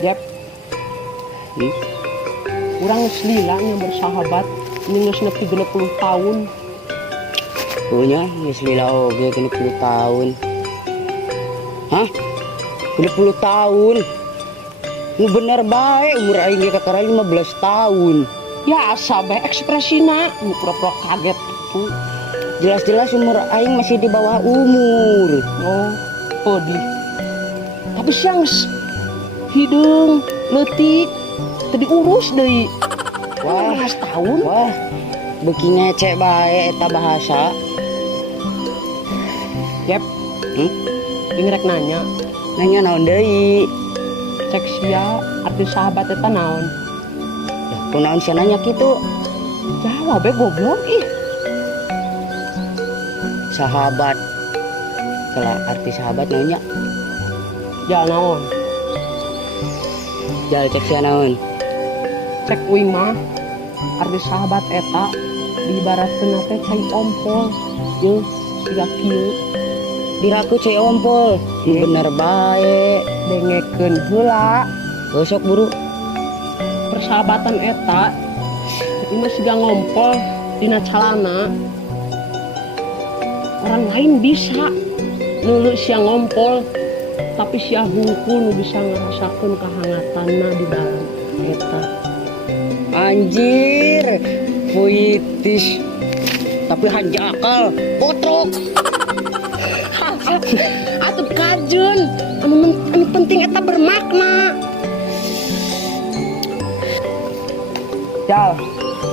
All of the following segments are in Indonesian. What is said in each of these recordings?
Jep, kurang selilanya bersahabat ini geus nepi 60 tahun. Punya geus lila oge 60 tahun. Hah? 60 tahun? Nu bener bae umur aing ge kakara 15 tahun. Ya asa bae ekspresina, nu pura-pura kaget tuh. Jelas-jelas umur aing masih di bawah umur. Oh, pedih. Tapi siang hidung, leutik, teu diurus deui. Wah, 15 tahun. Wah, beuki ngece bae eta bahasa. Yep. Ini rek nanya. Nanya naon deui? Cek sia arti sahabat eta naon? Ya, kunaon sia nanya kitu? Jawab be goblok ih. Sahabat. Salah arti sahabat nanya. Ja naon? Jal cek sia naon? Cek uing mah arti sahabat eta diibaratkeun teh cai ompol. Ye, siga kieu. Diraku cai ompol. Bener bae. Dengekeun heula. Gosok buru. Persahabatan eta ini siga ngompol dina calana. Orang lain bisa nulu sia ngompol, tapi sia hungkul nu bisa ngerasakeun kahangatanna di dalam eta. Anjir, puitis. Tapi hanjakal, botrok. Atuh kajeun, anu penting eta bermakna. Jal,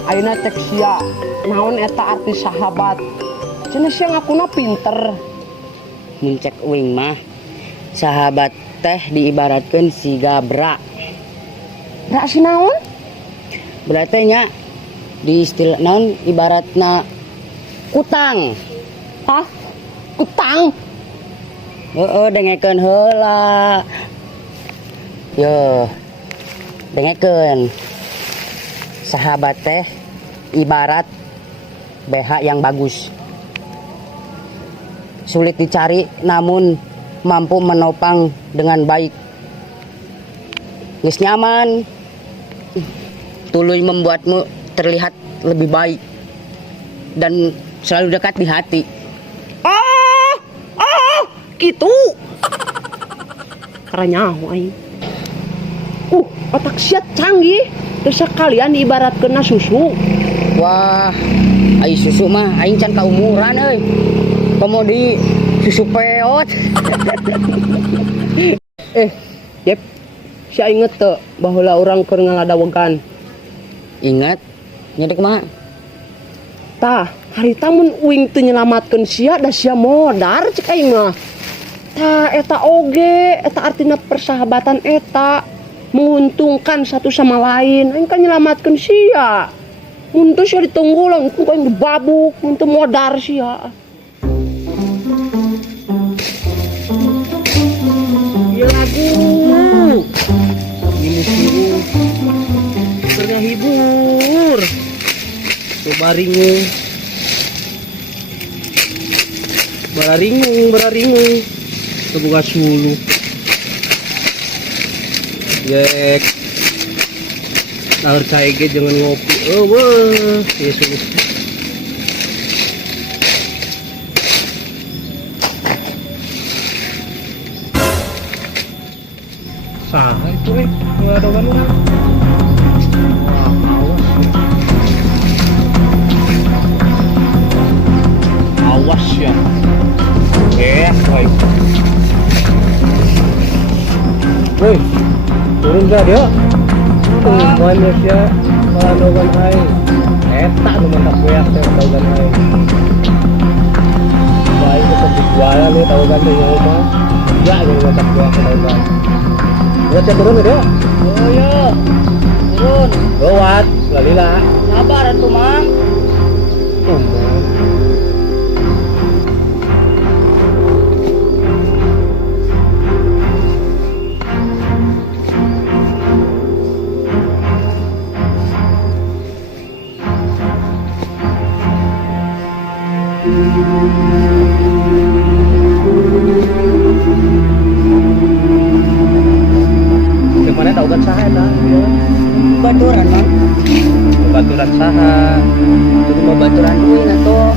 ayeuna cek sia, naon eta arti sahabat? Cenah sia ngakuna pinter. Mun cek uing mah, sahabat teh diibaratkeun siga bra. Bra si naon? Berarti nya di istilah naon ibaratna kutang. Hah? Utang? Heeh, dengekeun heula. Yo. Dengekeun. Sahabat teh ibarat BH yang bagus. Sulit dicari namun mampu menopang dengan baik. Geus nyaman. Tuluy membuatmu terlihat lebih baik dan selalu dekat di hati. Gitu. Karena aing. Otak sia canggih. Terus sekalian ibaratkeun susu. Wah, ai susu mah aing can kaumuran euy. Komodi susu peot. Jep. Sia inget teu baheula urang keur ngaladawegan. Ingat, nyedek mah. Tah, harita mun uing teu nyelamatkeun sia da sia modar cek aing mah. Tah eta oge, eta artina persahabatan eta menguntungkan satu sama lain. Aing kan nyelamatkeun sia. Mun teu sia ditunggulang ku aing babuk, mun teu modar sia. Iya lagu. Ini suruh berhibur. Coba ringung. Bararingung. Kebuka sulu. Yek. Lahir caige jangan ngopi. Wah, ya sulu. Sah itu nggak ada kan? Awas ya. Baik. Woi, turun dah dia. Banyak ya, dogan hai. Eta nu mantap kuyak teh dogan hai. Baik tetap dijualan nih dogan teh rumah. Ya, yang mantap kuyak dogan. Buat turun dia. Oh ya. Turun. Gawat, lalila. Sabar atuh, Mang. ada obat saha dah. Baturan non. Baturan saha. Itu mau baturan uing atau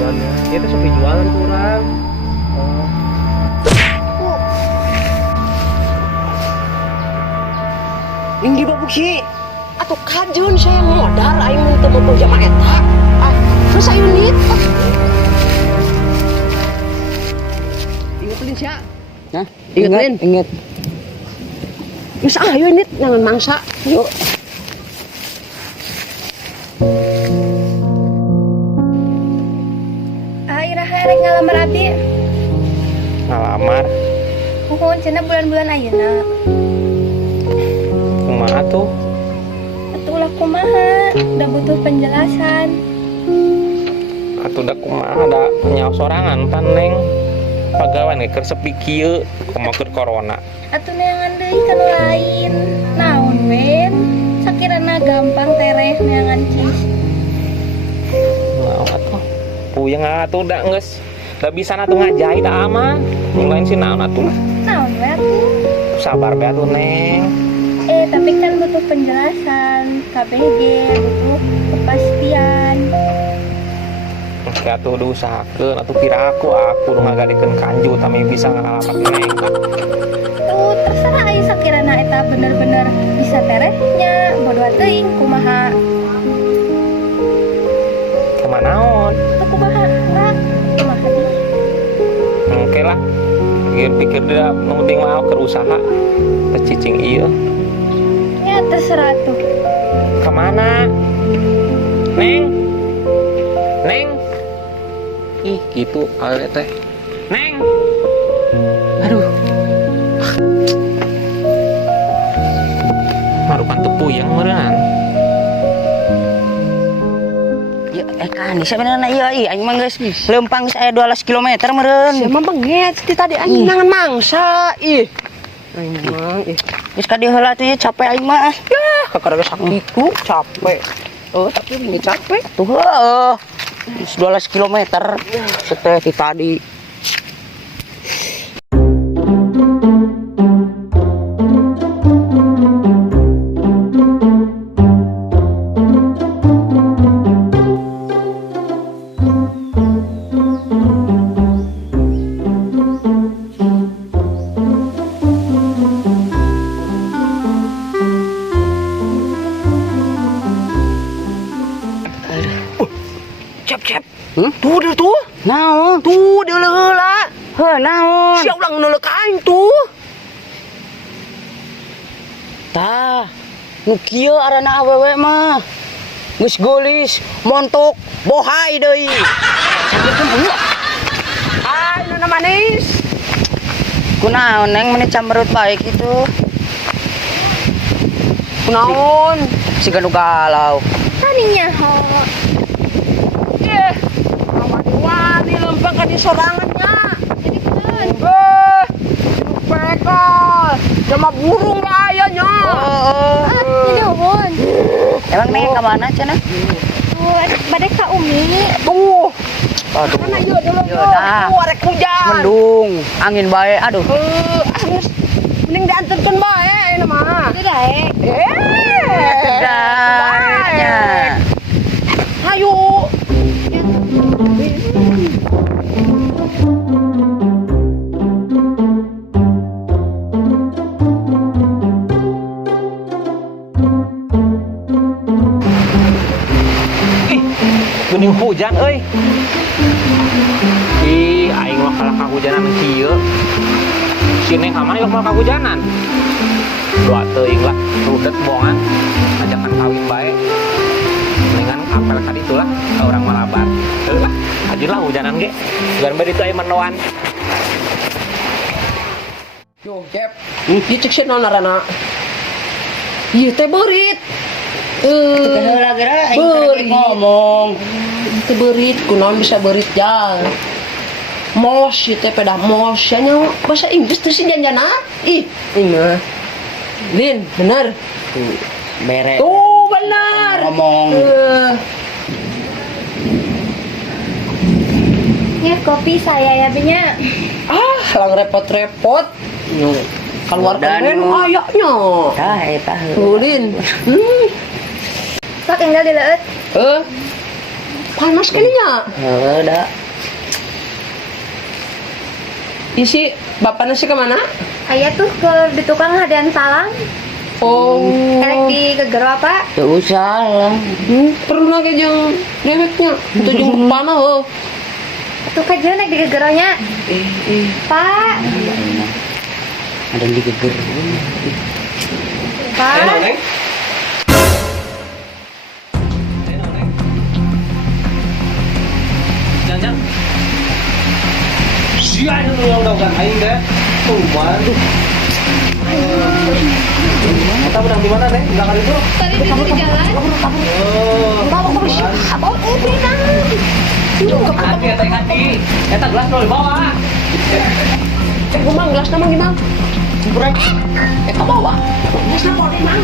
Jualnya. Itu sepi jualan kurang. Inggi babuksi. Atuh kajeun saya modal aing mun teu metu jama eta. Terus ayo nit. Ingetin sia. Hah? Ingetin. Ingat. Geus ayo nit ngangan mangsa. Yuk. Iraha rek ngalamar abdi. Ngalamar Uhun cenah bulan-bulan ayeuna. kumaha tuh? Atuh ulah kumaha, udah butuh penjelasan. Atuh da kumaha da nyawa sorangan pan neng pagawean ge keur sepi kieu kumaha keur corona. Atuh neangan deui kana lain. Naon wen? Sakirana gampang tereh neangan cis. Naon atuh? Puyeng atuh da geus da bisa atuh ngajai da aman. Yang lain sih naon atuh? Naon we atuh? Sabar be atuh neng. Tapi kan butuh penjelasan. KBG butuh kepastian. Oke atuh diusahakeun atuh pira aku nu ngagadekeun kanju tami bisa ngalapat neng. Tuh terserah aya sakirana eta bener-bener bisa terehnya. Bodoh teuing kumaha. Kemanaon? Tuh kumaha? Kumaha nih? Oke lah. Pikir-pikir dia penting mah keur usaha. Teu cicing ieu. Ya terserah tuh. Kemana? Neng? Neng? Ih gitu ale teh. Neng? Aduh. Marukan tuh puyeng meureun. Ya kan bisa beneran ieu aing mah geus leumpang geus aya 12 km meureun. Sia mah benget ti tadi anjing nangan mangsa. Ih. Aing mah ih. Geus ka dieu heula teh capek aing mah. Yah, kakaraga sakitu capek. Oh, tapi ini capek. Tuh heueuh. 12 km seteh ti tadi. Cep. Hmm? Tuh dia tuh. Naon? Tuh dia heula. Heuh naon? Sia ulang neuleuh ka aing tuh. Tah, nu kieu arana awewe mah. Geus geulis, montok, bohai deui. Sakitkeun heuh. Ai, nona manis. Kunaon neng menit camberut bae kitu. Kunaon? Siga nu galau. Taninya ho. Wani lempeng ka di sorangannya. Jadi keun. Peka. Sama burung lah ayahnya. Jadi uhun. Emang neng ke mana cenah? Tuh, badai ka Umi. Tuh. Aduh. Mana ieu dulu. Ieu dah. Tuh arek hujan. Mendung, angin bae. Aduh. Geus mending dianterkeun bae ini mah. Itu daek. Daeknya. Hayu. Geuning hujan euy. Ih, aing mah kalah kahujanan kieu. Si Neng ka mana yuk malah kahujanan? Doa teuing lah, rudet bohongan. Ajakan kawin bae. Mendingan apel ka ditu lah, ka urang Malabar. Heuh lah, ajulah hujanan ge. Gan bari teu aya menoan. Yo, Jep. Ieu cek si nonarana. Ieu teh beurit. Heula geura aing keur ngomong. Itu berit, kunaon bisa berit jal. Mos itu pedah mos nya bahasa Inggris tuh sih janjana. Ih, ini. Lin, bener. Tuh, bere. Tuh bener. Ngomong. Ya kopi saya ya Benya. Lang repot-repot. keluarkan Dan- ben ayaknya. Tah eta. Ulin. Sok tinggal di leut. Panas kayaknya. Heuh da. Isi bapak nasi kemana? Aya tuh ke di tukang hadian salam. Oh, Elek di gegero apa? Teu usah lah. perlu lagi yang deweknya. Itu jung panah oh. Tuh kajian naik di gegeronya. Pak, Ada yang digeger. Pak. Jangan. Sia itu yang udah kan aing deh. Tuh, waduh. Kita menang di mana, Neng? Belakang itu? Tadi di jalan. Hati, hati. Eta gelas lo dibawa. Gimang gelas nama gimang? Brek. Eta bawa. Gelas nama di mang.